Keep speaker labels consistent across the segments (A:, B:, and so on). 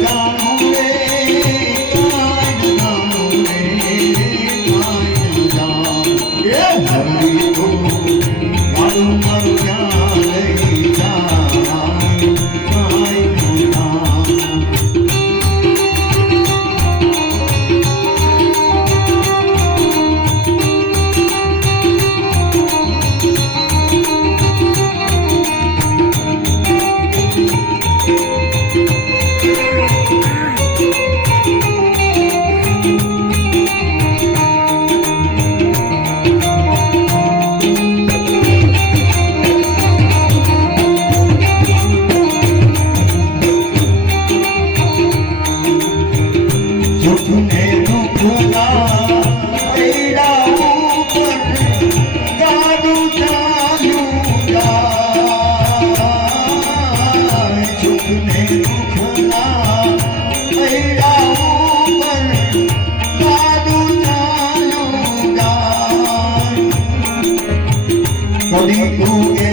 A: Ram কলিযুগে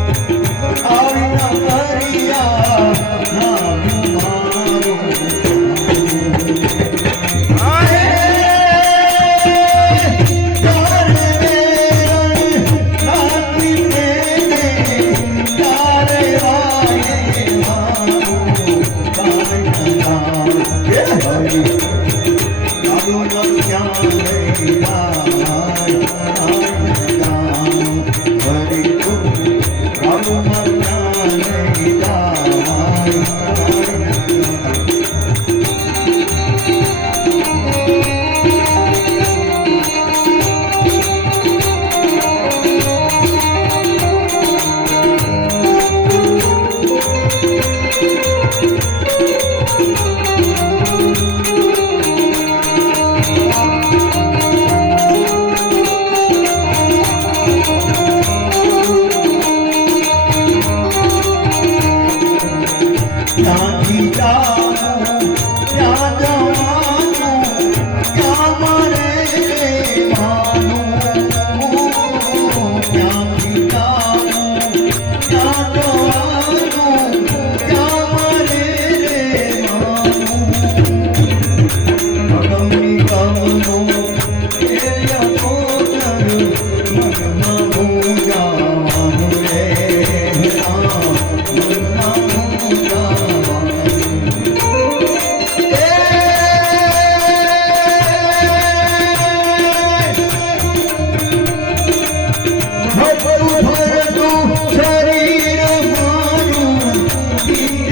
A: હે હરી, আমার